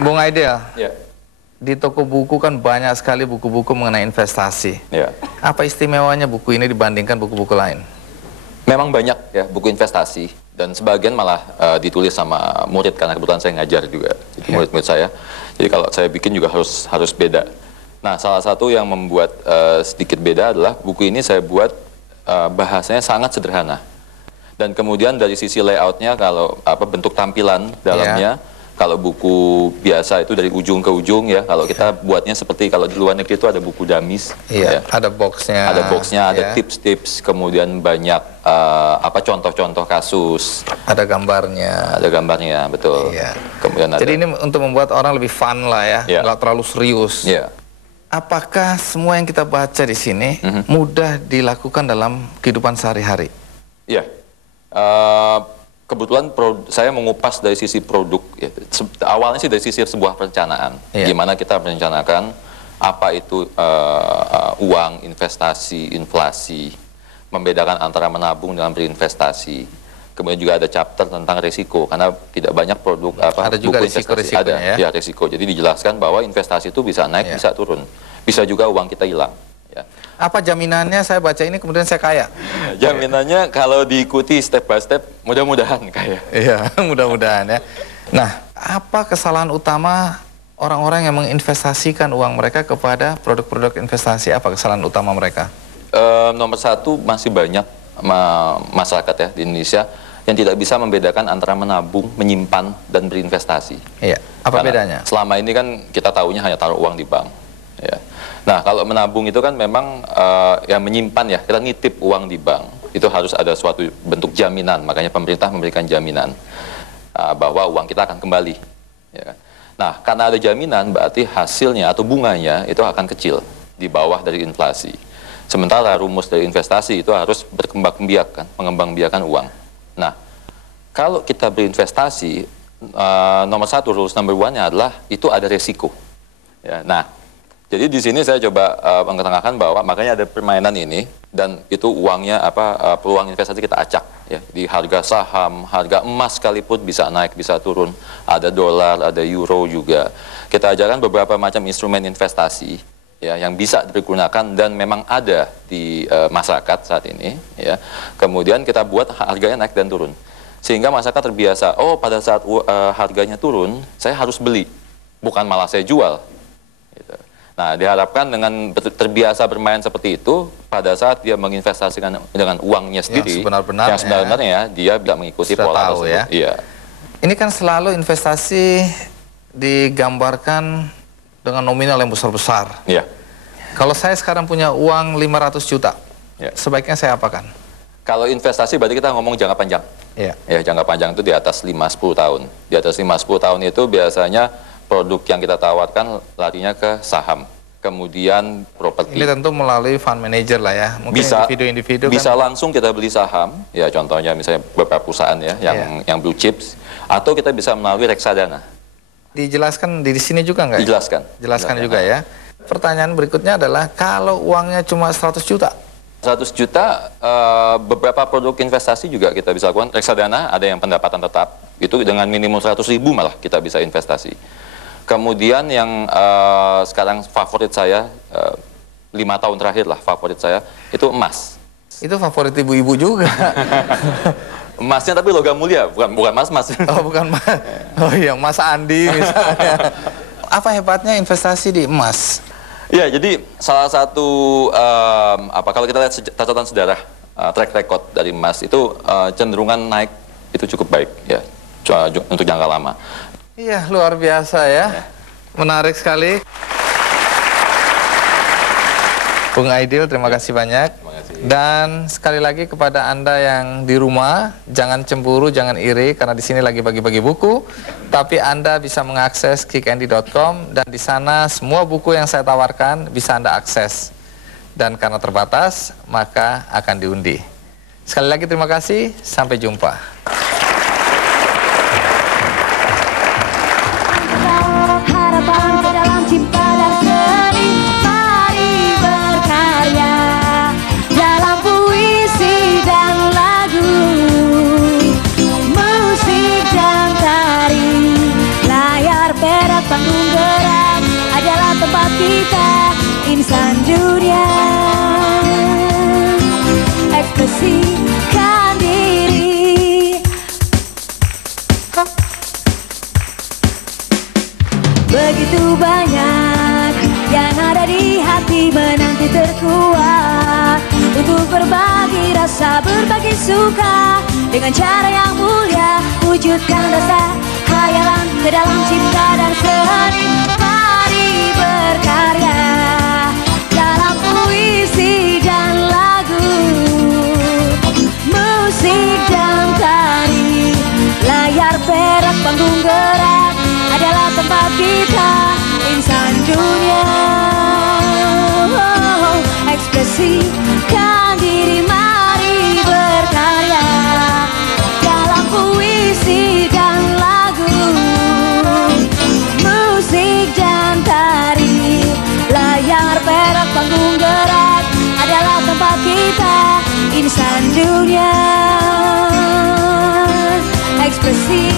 Bung Aidil, Ya. di toko buku kan banyak sekali buku-buku mengenai investasi. Ya. Apa istimewanya buku ini dibandingkan buku-buku lain? Memang banyak ya buku investasi dan sebagian malah ditulis sama murid karena kebetulan saya ngajar juga jadi murid-murid saya. Jadi kalau saya bikin juga harus beda. Nah, salah satu yang membuat sedikit beda adalah buku ini saya buat bahasanya sangat sederhana. Dan kemudian dari sisi layoutnya, kalau bentuk tampilan dalamnya, kalau buku biasa itu dari ujung ke ujung ya. Kalau kita buatnya seperti kalau di luar negeri itu ada buku damis. Iya. Ada boxnya. Ada boxnya, ada tips-tips, kemudian banyak contoh-contoh kasus. Ada gambarnya. Ada gambarnya, betul. Iya. Kemudian ada. Jadi ini untuk membuat orang lebih fun lah ya, nggak terlalu serius. Iya. Apakah semua yang kita baca di sini mudah dilakukan dalam kehidupan sehari-hari? Iya. Kebetulan saya mengupas dari sisi produk. Ya. Awalnya sih dari sisi sebuah perencanaan. Gimana kita merencanakan apa itu uang, investasi, inflasi, membedakan antara menabung dengan berinvestasi. Kemudian juga ada chapter tentang risiko, karena tidak banyak produk ada juga buku investasi ada ya risiko. Jadi dijelaskan bahwa investasi itu bisa naik, bisa turun, bisa juga uang kita hilang. Ya. Apa jaminannya saya baca ini kemudian saya kaya? Jaminannya kalau diikuti step by step, mudah-mudahan kaya. Iya, mudah-mudahan ya. Nah, apa kesalahan utama orang-orang yang menginvestasikan uang mereka kepada produk-produk investasi? Apa kesalahan utama mereka? Nomor satu, masih banyak masyarakat ya di Indonesia yang tidak bisa membedakan antara menabung, menyimpan, dan berinvestasi. Iya. Apa Karena bedanya? Selama ini kan kita tahunya hanya taruh uang di bank. Ya. Nah, kalau menabung itu kan memang menyimpan ya, kita nitip uang di bank. Itu harus ada suatu bentuk jaminan, makanya pemerintah memberikan jaminan bahwa uang kita akan kembali. Ya. Nah, karena ada jaminan, berarti hasilnya atau bunganya itu akan kecil, di bawah dari inflasi. Sementara rumus dari investasi itu harus berkembang-biak, mengembang-biakan uang. Nah, kalau kita berinvestasi, nomor satu, rules number one-nya adalah itu ada resiko. Ya, nah, jadi di sini saya coba mengetengahkan bahwa makanya ada permainan ini, dan itu uangnya peluang investasi kita acak ya, di harga saham, harga emas sekalipun bisa naik bisa turun, ada dolar, ada euro juga. Kita ajarkan beberapa macam instrumen investasi ya yang bisa digunakan dan memang ada di masyarakat saat ini ya. Kemudian kita buat harganya naik dan turun. Sehingga masyarakat terbiasa, oh pada saat harganya turun, saya harus beli, bukan malah saya jual. Gitu. Nah, diharapkan dengan terbiasa bermain seperti itu, pada saat dia menginvestasikan dengan uangnya sendiri, yang sebenarnya dia bisa mengikuti pola tersebut. Ya? Iya. Ini kan selalu investasi digambarkan dengan nominal yang besar-besar. Iya. Kalau saya sekarang punya uang 500 juta, sebaiknya saya apakan? Kalau investasi berarti kita ngomong jangka panjang. Iya. Ya, jangka panjang itu di atas 5-10 tahun. Di atas 5-10 tahun itu biasanya produk yang kita tawarkan larinya ke saham, kemudian properti. Ini tentu melalui fund manager lah ya, mungkin individu-individu bisa kan langsung kita beli saham, ya contohnya misalnya beberapa perusahaan ya yang blue chips, atau kita bisa melalui reksadana. Dijelaskan di sini juga nggak? Jelaskan juga ya. Pertanyaan berikutnya adalah kalau uangnya cuma 100 juta. 100 juta, beberapa produk investasi juga kita bisa lakukan. Reksadana ada yang pendapatan tetap, itu dengan minimum 100.000 malah kita bisa investasi. Kemudian yang sekarang favorit saya, 5 tahun terakhir lah favorit saya, itu emas. Itu favorit ibu-ibu juga. Emasnya tapi logam mulia, bukan mas-mas. Oh, bukan mas. Oh iya, Mas Andi misalnya. Apa hebatnya investasi di emas? Ya, jadi salah satu, kalau kita lihat catatan sejarah, track record dari emas itu cenderungan naik itu cukup baik ya, untuk jangka lama. Iya, luar biasa ya. Menarik sekali. Bung Aidil, terima kasih banyak. Dan sekali lagi kepada Anda yang di rumah, jangan cemburu, jangan iri, karena di sini lagi bagi-bagi buku. Tapi Anda bisa mengakses kickandy.com, dan di sana semua buku yang saya tawarkan bisa Anda akses. Dan karena terbatas, maka akan diundi. Sekali lagi terima kasih, sampai jumpa. Layar perak kita, insan dunia. Ekspresikan diri. Begitu banyak yang ada di hati menanti terkuat untuk berbagi rasa, berbagi suka dengan cara yang mulia. Wujudkan rasa khayalan ke dalam cipta dan seni. Mari berkarya dalam puisi dan lagu, musik dan tari. Layar perak, panggung gerak adalah tempat kita, insan dunia. Ekspresikan diri, mari berkarya dalam puisi dan lagu, musik dan tari. Layar perak, panggung gerak adalah tempat kita, insan dunia. Ekspresi